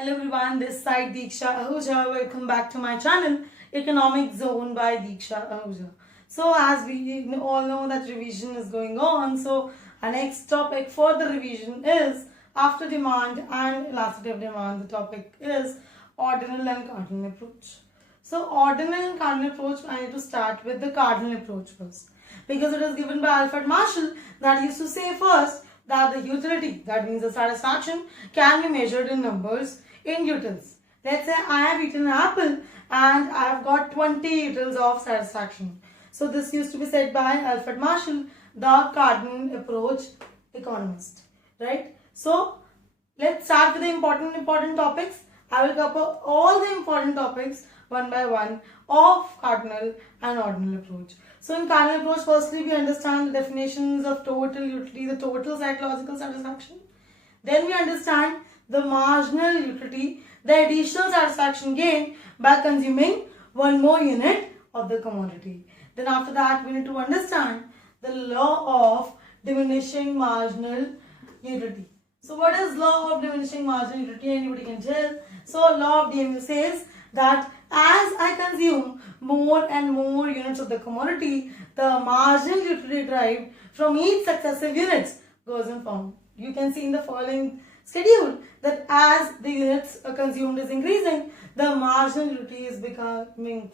Hello everyone, this side Diksha Ahuja. Welcome back to my channel, Economic Zone by Diksha Ahuja. So as we all know that revision is going on, so our next topic for the revision is after demand and elasticity of demand. The topic is ordinal and cardinal approach. So ordinal and cardinal approach, I need to start with the cardinal approach first, because it is given by Alfred Marshall that used to say first that the utility, that means the satisfaction, can be measured in numbers in utils. Let's say I have eaten an apple and I have got 20 utils of satisfaction. So this used to be said by Alfred Marshall, the cardinal approach economist, right? So let's start with the important topics. I will cover all the important topics one by one of cardinal and ordinal approach. So in cardinal approach, firstly we understand the definitions of total utility, the total psychological satisfaction. Then we understand the marginal utility, the additional satisfaction gained by consuming one more unit of the commodity. Then after that we need to understand the law of diminishing marginal utility. So what is law of diminishing marginal utility? Anybody can tell? So law of DMU says that as I consume more and more units of the commodity, the marginal utility derived from each successive units goes in form. You can see in the following schedule that as the units consumed is increasing, the marginal utility is becoming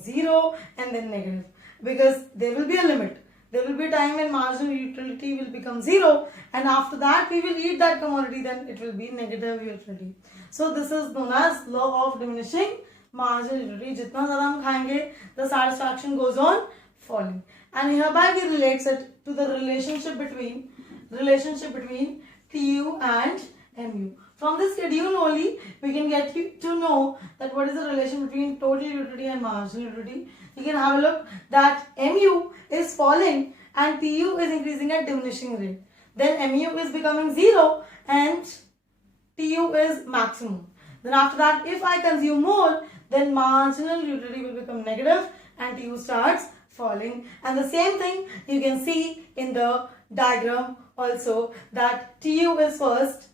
zero and then negative, because there will be a limit. There will be a time when marginal utility will become zero, and after that we will eat that commodity, then it will be negative utility. So this is known as law of diminishing marginal utility. Jitna zyada hum khayenge, the satisfaction goes on falling. And hereby we relates it to the relationship between TU and MU. From this schedule only we can get you to know that what is the relation between total utility and marginal utility. You can have a look that MU is falling and TU is increasing at diminishing rate. Then MU is becoming zero and TU is maximum. Then after that, if I consume more, then marginal utility will become negative and TU starts falling. And the same thing you can see in the diagram also, that TU is first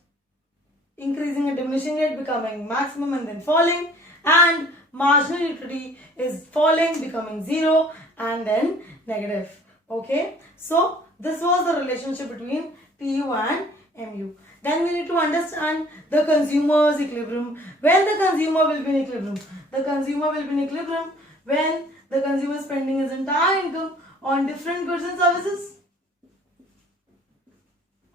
increasing and diminishing rate, becoming maximum and then falling, and marginal utility is falling, becoming zero and then negative. Okay, so this was the relationship between TU and MU. Then we need to understand the consumer's equilibrium. When the consumer will be in equilibrium? The consumer will be in equilibrium when the consumer is spending his entire income on different goods and services.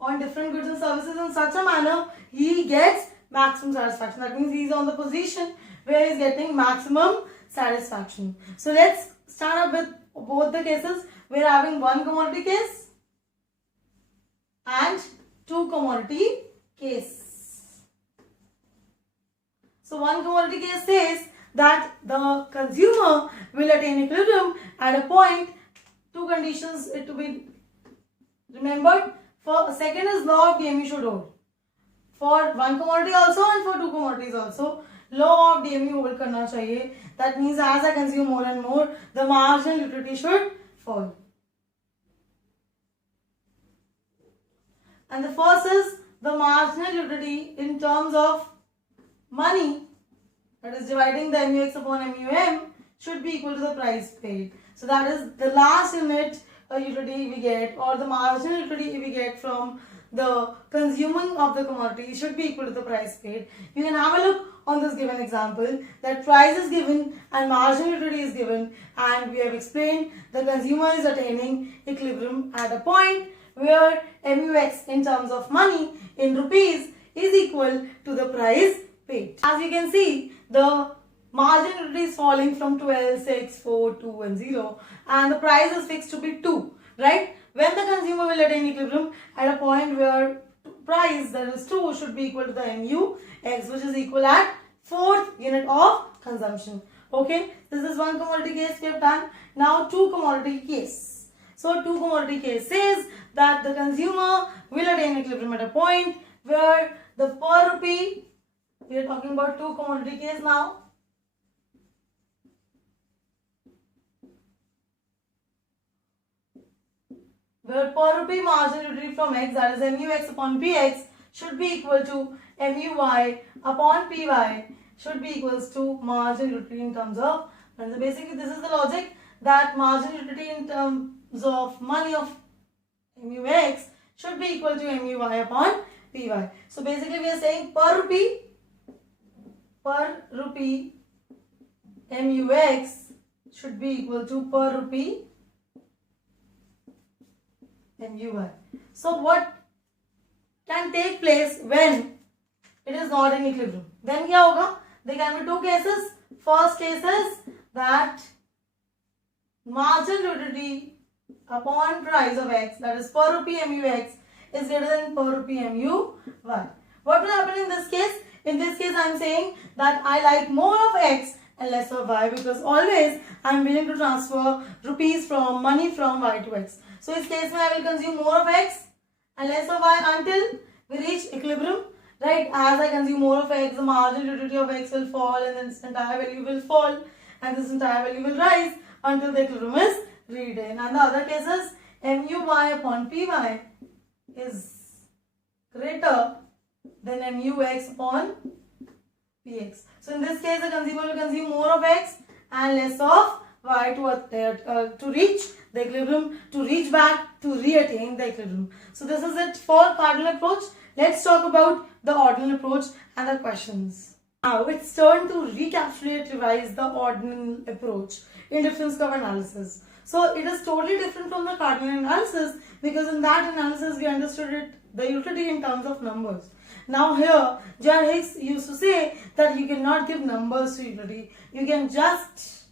In such a manner he gets maximum satisfaction. That means he is on the position where he is getting maximum satisfaction. So let's start up with both the cases. We are having one commodity case and two commodity case. So one commodity case says that the consumer will attain equilibrium at a point. Two conditions to be remembered. For second is law of DMU should hold for one commodity also and for two commodities also. Law of DMU hold karna chahiye. That means as I consume more and more, the marginal utility should fall. And the first is the marginal utility in terms of money, that is dividing the MUX upon MUM, should be equal to the price paid. So that is the last unit utility we get, or the marginal utility we get from the consuming of the commodity should be equal to the price paid. You can have a look on this given example that price is given and marginal utility is given, and we have explained the consumer is attaining equilibrium at a point where MUX in terms of money in rupees is equal to the price paid. As you can see, the marginal utility is falling from 12, 6, 4, 2 and 0, and the price is fixed to be 2, right? When the consumer will attain equilibrium at a point where price, that is 2, should be equal to the MUX, which is equal at 4th unit of consumption. Okay, this is one commodity case we have done. Now two commodity case. So two commodity case says that the consumer will attain equilibrium at a point where the per rupee, we are talking about two commodity case now. Where per rupee marginal utility from X, that is MUX upon PX, should be equal to MUY upon PY should be equals to marginal utility in terms of, and so basically this is the logic that marginal utility in terms of money of MUX should be equal to MUY upon PY. So basically we are saying per rupee MUX should be equal to per rupee MUY. So what can take place when it is not in equilibrium? Then क्या होगा? There can be two cases. First case is that marginal utility upon price of X, that is per rupee MUX, is greater than per rupee MUY. What will happen in this case? In this case, I am saying that I like more of X and less of Y, because always I am willing to transfer rupees from money from Y to X. So in this case, I will consume more of X and less of Y until we reach equilibrium. Right? As I consume more of X, the marginal utility of X will fall, and then this entire value will fall, and this entire value will rise until the equilibrium is regained. And the other case is MUY upon PY is greater than MUX upon PX. So in this case, the consumer will consume more of X and less of Y to reach the equilibrium, to reach back, to re-attain the equilibrium. So this is it for cardinal approach. Let's talk about the ordinal approach and the questions. Now it's turn to recapitulate, revise the ordinal approach in difference curve analysis. So it is totally different from the cardinal analysis, because in that analysis we understood it, the utility in terms of numbers. Now here, Jan Hicks used to say that you cannot give numbers to utility. You can just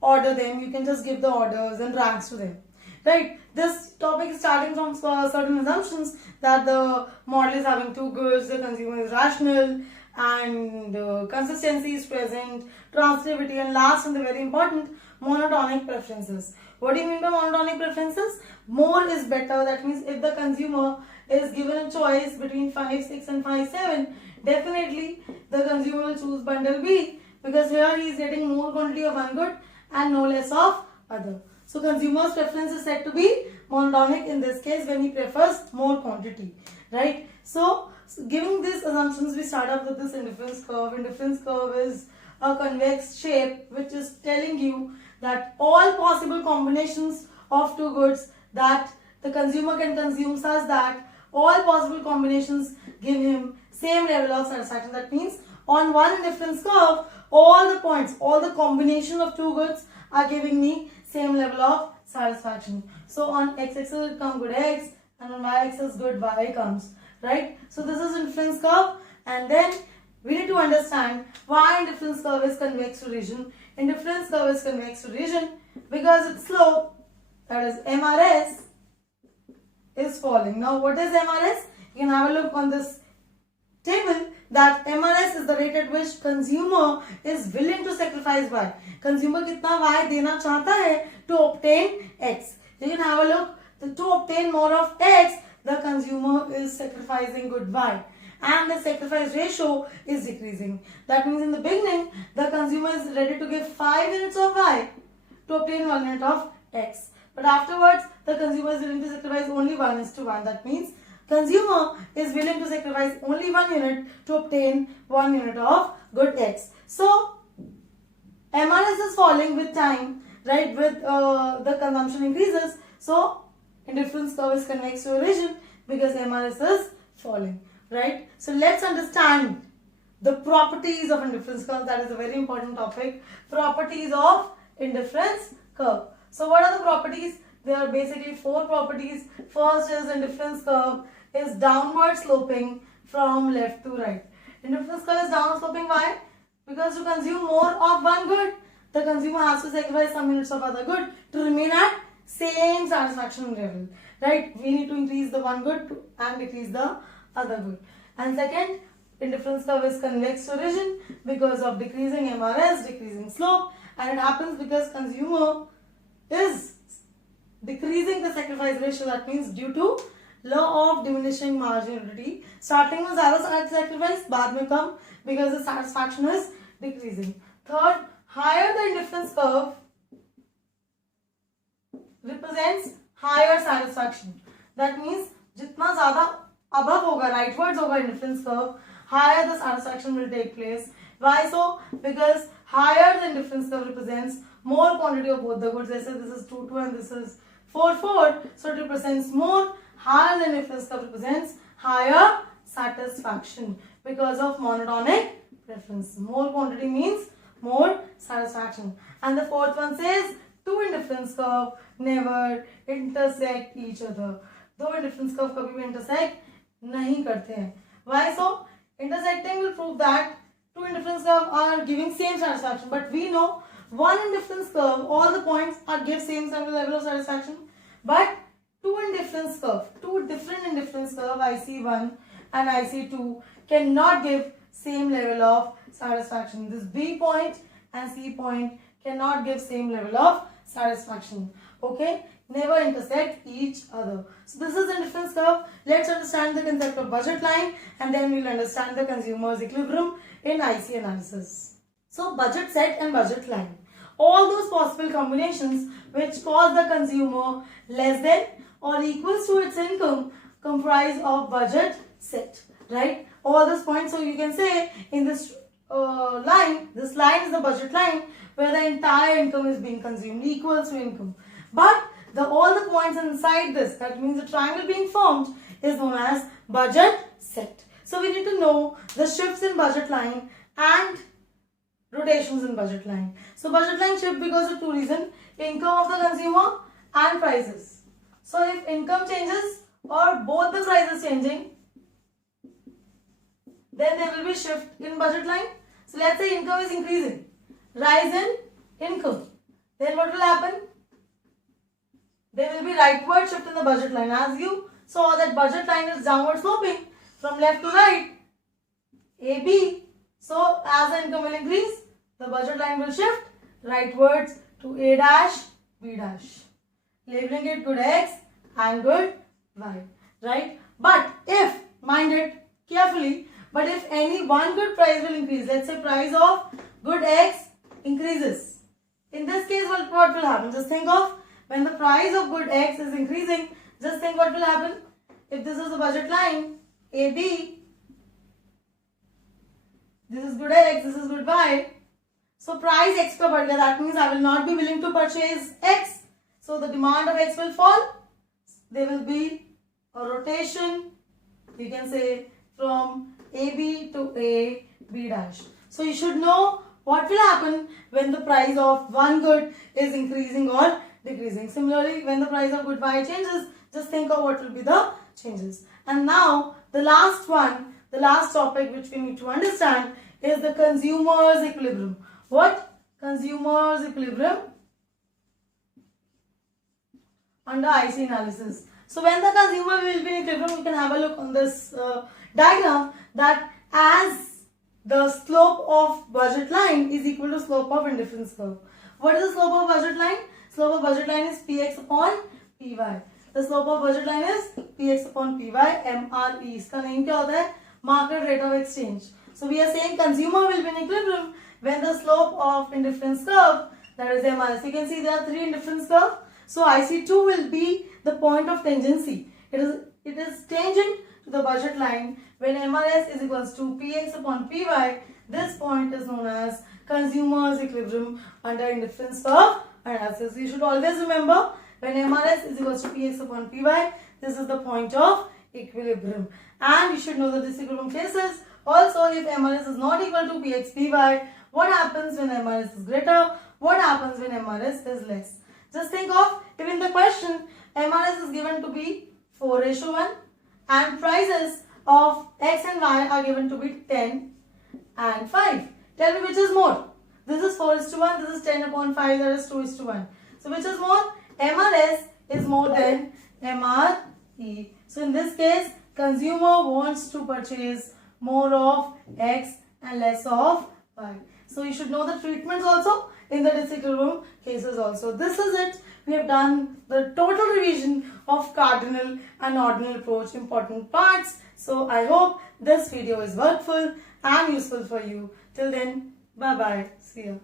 order them, you can just give the orders and ranks to them. Right? This topic is starting from certain assumptions that the model is having two goods, the consumer is rational, and consistency is present, transitivity, and last and the very important, monotonic preferences. What do you mean by monotonic preferences? More is better. That means if the consumer is given a choice between 5, 6 and 5, 7, definitely the consumer will choose bundle B, because here he is getting more quantity of one good and no less of other. So consumer's preference is said to be monotonic in this case when he prefers more quantity, right? So giving these assumptions, we start off with this indifference curve. Indifference curve is a convex shape which is telling you that all possible combinations of two goods that the consumer can consume, such that all possible combinations give him same level of satisfaction. That means on one indifference curve, all the points, all the combination of two goods are giving me same level of satisfaction. So on x-axis it comes good X, and on y-axis good Y comes, right? So this is indifference curve, and then we need to understand why indifference curve is convex to region. Indifference curve is convex to region because its slope, that is MRS, is falling. Now what is MRS? You can have a look on this table that MRS is the rate at which consumer is willing to sacrifice Y. Consumer कितना Y देना चाहता है to obtain X. You can have a look. To obtain more of X, the consumer is sacrificing good Y, and the sacrifice ratio is decreasing. That means in the beginning, the consumer is ready to give 5 units of Y to obtain 1 unit of X. But afterwards, the consumer is willing to sacrifice only 1:1. That means consumer is willing to sacrifice only 1 unit to obtain 1 unit of good X. So MRS is falling with time, right? With the consumption increases. So indifference curve is convex to a region because MRS is falling, right? So let's understand the properties of indifference curve. That is a very important topic. Properties of indifference curve. So what are the properties? There are basically 4 properties. First is indifference curve is downward sloping from left to right. Indifference curve is downward sloping. Why? Because to consume more of one good, the consumer has to sacrifice some units of other good to remain at same satisfaction level, right? We need to increase the one good and decrease the other good. And second, indifference curve is convex to region because of decreasing MRS, decreasing slope, and it happens because consumer is decreasing the sacrifice ratio. That means due to law of diminishing marginality, starting में ज़्यादा sacrifice, बाद में कम, because the satisfaction is decreasing. Third, higher the indifference curve represents higher satisfaction. That means जितना ज़्यादा above होगा, rightwards होगा indifference curve, higher the satisfaction will take place. Why so? Because higher the indifference curve represents more quantity of both the goods. Let's say this is 2, 2 and this is 4, 4. So it represents more. Higher the indifference curve represents higher satisfaction because of monotonic preference. More quantity means more satisfaction. And the fourth one says two indifference curve never intersect each other. दो indifference curve कभी भी intersect नहीं करते हैं. Why so? Intersecting will prove that two indifference curve are giving same satisfaction. But we know one indifference curve, all the points are give same level of satisfaction. But two indifference curve, two different indifference curve, IC1 and IC2 cannot give same level of satisfaction. This B point and C point cannot give same level of satisfaction. Okay, never intersect each other. So this is indifference curve. Let's understand the concept of budget line and then we'll understand the consumer's equilibrium in IC analysis. So budget set and budget line, all those possible combinations which cause the consumer less than or equals to its income comprise of budget set, right? All those points. So you can say in this line, this line is the budget line where the entire income is being consumed, equals to income. But all the points inside this, that means the triangle being formed, is known as budget set. So we need to know the shifts in budget line and rotations in budget line. So budget line shift because of two reasons: income of the consumer and prices. So if income changes or both the prices changing, then there will be shift in budget line. So let's say income is increasing, rise in income. Then what will happen? There will be rightward shift in the budget line. As you saw that budget line is downward sloping from left to right, AB. So as the income will increase, the budget line will shift rightwards to A dash, B dash. Labeling it good X and good Y, right? But if, mind it carefully, but if any one good price will increase, let's say price of good X increases. In this case, what will happen? Just think of when the price of good X is increasing, just think what will happen. If this is the budget line, AB, this is good X, this is good Y. So price X ka badh gaya, that means I will not be willing to purchase X. So the demand of X will fall. There will be a rotation, you can say from AB to A, B dash. So you should know what will happen when the price of one good is increasing or decreasing. Similarly, when the price of good Y changes, just think of what will be the changes. And now the last one, the last topic which we need to understand is the consumer's equilibrium. What? Consumer's equilibrium under IC analysis. So when the consumer will be in equilibrium, you can have a look on this diagram that as the slope of budget line is equal to slope of indifference curve. What is the slope of budget line? Slope of budget line is Px upon Py. The slope of budget line is Px upon Py, MRE. इसका name क्या होता है? Market rate of exchange. So we are saying consumer will be in equilibrium when the slope of indifference curve, that is MRS. You can see there are three indifference curves. So IC2 will be the point of tangency. It is tangent to the budget line when MRS is equals to Px upon Py. This point is known as consumer's equilibrium under indifference curve analysis. You should always remember when MRS is equals to Px upon Py, this is the point of equilibrium. And you should know the disequilibrium cases. Also, if MRS is not equal to Px Py, what happens when MRS is greater? What happens when MRS is less? Just think of, if in the question MRS is given to be 4:1 and prices of X and Y are given to be 10 and 5. Tell me which is more. This is 4:1, this is 10 upon 5, that is 2:1. So which is more? MRS is more than MRE. So in this case, consumer wants to purchase more of X and less of Y. So you should know the treatments also in the disequilibrium cases also. This is it. We have done the total revision of cardinal and ordinal approach important parts. So I hope this video is workful and useful for you. Till then, bye bye. See ya.